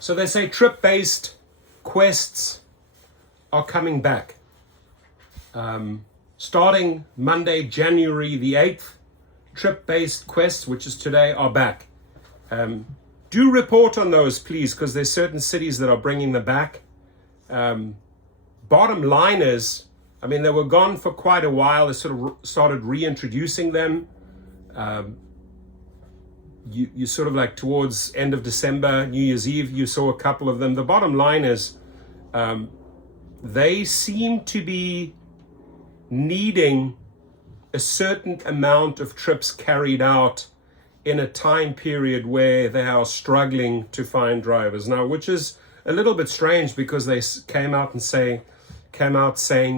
So they say trip-based quests are coming back. Starting Monday, January the 8th, trip-based quests, which is today, are back. Do report on those, please, because there's certain cities that are bringing them back. Bottom line is, I mean, they were gone for quite a while. They sort of started reintroducing them. You sort of like towards end of December, New Year's Eve, you saw a couple of them. The bottom line is they seem to be needing a certain amount of trips carried out in a time period where they are struggling to find drivers now, which is a little bit strange because they came out saying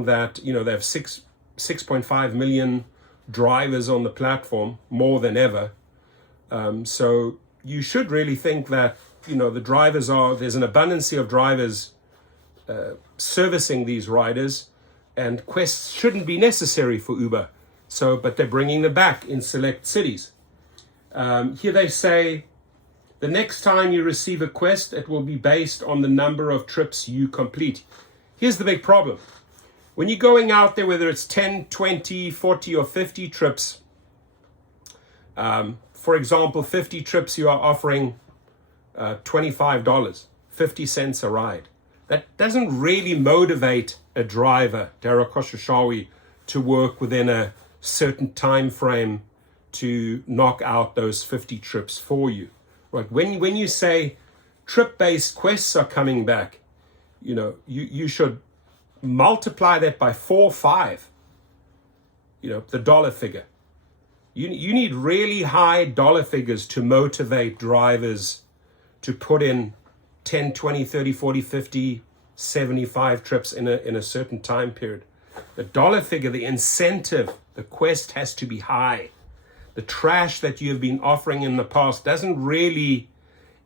that, you know, they have 6.5 million drivers on the platform, more than ever. So you should really think that, you know, there's an abundance of drivers servicing these riders, and quests shouldn't be necessary for Uber. So, but they're bringing them back in select cities. Here they say, the next time you receive a quest, it will be based on the number of trips you complete. Here's the big problem. When you're going out there, whether it's 10, 20, 40, or 50 trips, for example, 50 trips, you are offering $25, 50 cents a ride. That doesn't really motivate a driver, Dara Khosrowshahi, to work within a certain time frame to knock out those 50 trips for you. Right? When you say trip-based quests are coming back, you know, you should multiply that by 4 or 5, you know, the dollar figure. You need really high dollar figures to motivate drivers to put in 10, 20, 30, 40, 50, 75 trips in a certain time period. The dollar figure, the incentive, the quest has to be high. The trash that you have been offering in the past doesn't really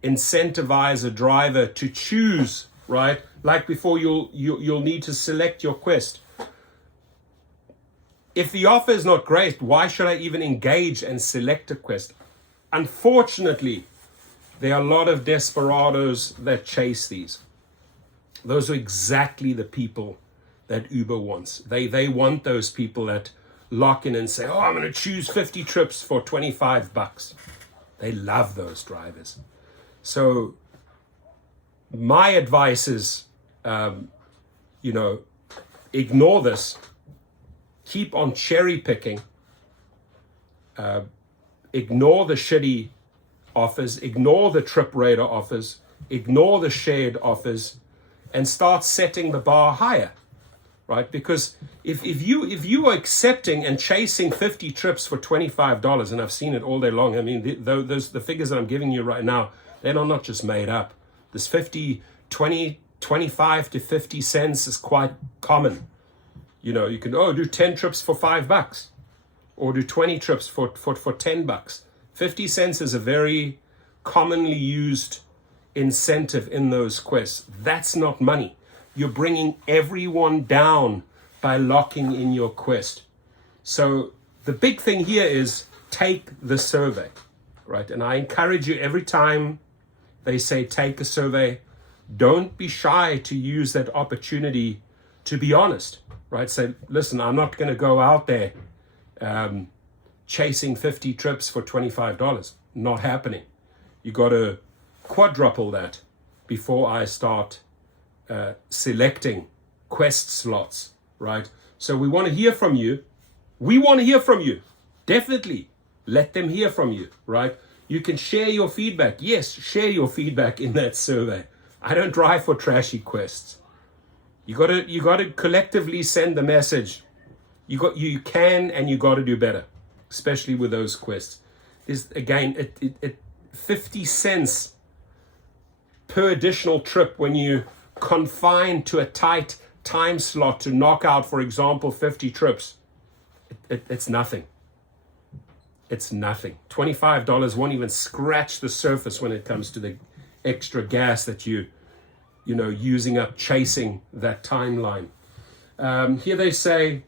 incentivize a driver to choose, right? Like before, you'll need to select your quest. If the offer is not great, why should I even engage and select a quest? Unfortunately, there are a lot of desperados that chase these. Those are exactly the people that Uber wants. They want those people that lock in and say, oh, I'm going to choose 50 trips for $25. They love those drivers. So my advice is, you know, ignore this. Keep on cherry picking. Ignore the shitty offers. Ignore the trip radar offers. Ignore the shared offers, and start setting the bar higher, right? Because if you are accepting and chasing 50 trips for $25, and I've seen it all day long. I mean, the figures that I'm giving you right now, they're not just made up. This 50, 20, 25 to 50 cents is quite common. You know, you can do 10 trips for $5, or do 20 trips for $10. 50 cents is a very commonly used incentive in those quests. That's not money. You're bringing everyone down by locking in your quest. So the big thing here is take the survey, right? And I encourage you, every time they say take a survey, don't be shy to use that opportunity to be honest, right? Say, listen, I'm not going to go out there chasing 50 trips for $25. Not happening. You got to quadruple that before I start selecting quest slots, right? So we want to hear from you. We want to hear from you. Definitely let them hear from you, right? You can share your feedback. Yes, share your feedback in that survey. I don't drive for trashy quests. You got to collectively send the message. You can and you got to do better, especially with those quests. Is again, it 50 cents per additional trip when you confine to a tight time slot to knock out, for example, 50 trips. It's nothing. It's nothing. $25 won't even scratch the surface when it comes to the extra gas that you know, using up chasing that timeline. Here they say,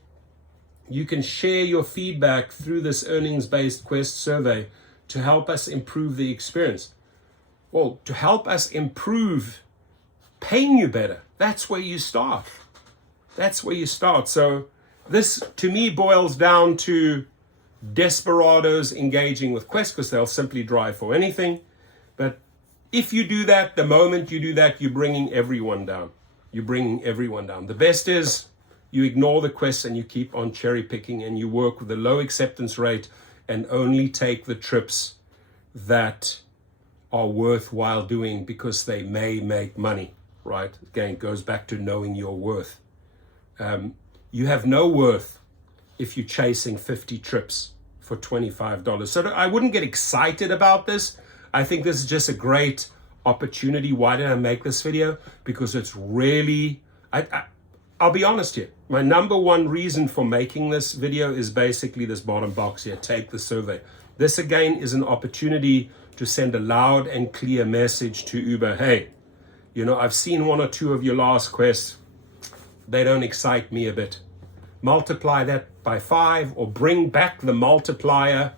you can share your feedback through this earnings-based quest survey to help us improve the experience. Well, to help us improve paying you better. That's where you start. That's where you start. So this, to me, boils down to desperados engaging with Quest, because they'll simply drive for anything. But if you do that, the moment you do that, you're bringing everyone down. You're bringing everyone down. The best is you ignore the quests and you keep on cherry picking, and you work with a low acceptance rate and only take the trips that are worthwhile doing because they may make money, right? Again, it goes back to knowing your worth. You have no worth if you're chasing 50 trips for $25. So I wouldn't get excited about this. I think this is just a great opportunity. Why did I make this video? Because it's really, I'll be honest here. My number one reason for making this video is basically this bottom box here. Take the survey. This again is an opportunity to send a loud and clear message to Uber. Hey, you know, I've seen one or two of your last quests. They don't excite me a bit. Multiply that by 5 or bring back the multiplier.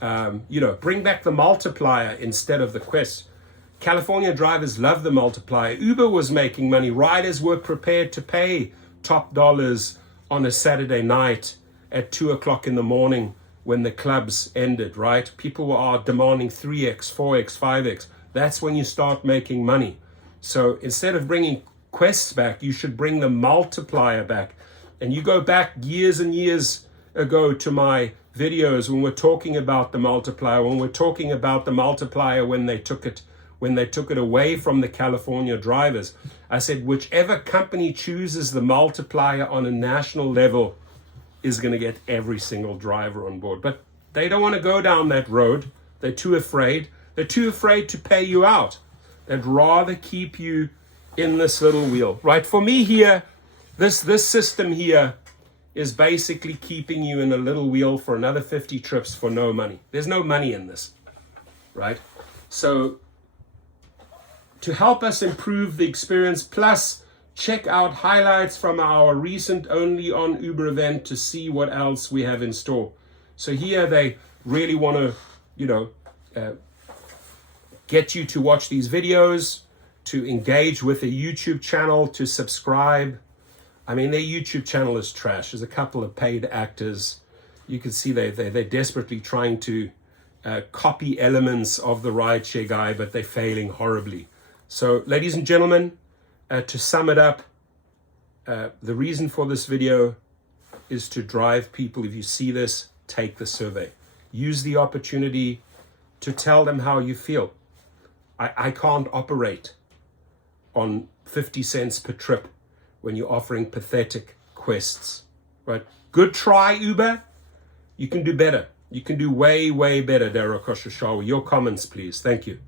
Bring back the multiplier instead of the quest. California drivers love the multiplier. Uber was making money. Riders were prepared to pay top dollars on a Saturday night at 2 o'clock in the morning when the clubs ended, right? People are demanding 3x, 4x, 5x. That's when you start making money. So instead of bringing quests back, you should bring the multiplier back. And you go back years and years ago to my videos when we're talking about the multiplier, when we're talking about the multiplier when they took it away from the California drivers. I said, whichever company chooses the multiplier on a national level is going to get every single driver on board. But they don't want to go down that road. They're too afraid. They're too afraid to pay you out. They'd rather keep you in this little wheel, right? For me here, this system here is basically keeping you in a little wheel for another 50 trips for no money. There's no money in this, right? So to help us improve the experience, plus check out highlights from our recent Only on Uber event to see what else we have in store. So here they really want to, get you to watch these videos, to engage with the YouTube channel, to subscribe. I mean, their YouTube channel is trash. There's a couple of paid actors. You can see they're desperately trying to copy elements of the Rideshare guy, but they're failing horribly. So, ladies and gentlemen, to sum it up, the reason for this video is to drive people. If you see this, take the survey. Use the opportunity to tell them how you feel. I can't operate on 50 cents per trip when you're offering pathetic quests, right? Good try, Uber. You can do better. You can do way, way better, Darrow Koshashawa. Your comments, please. Thank you.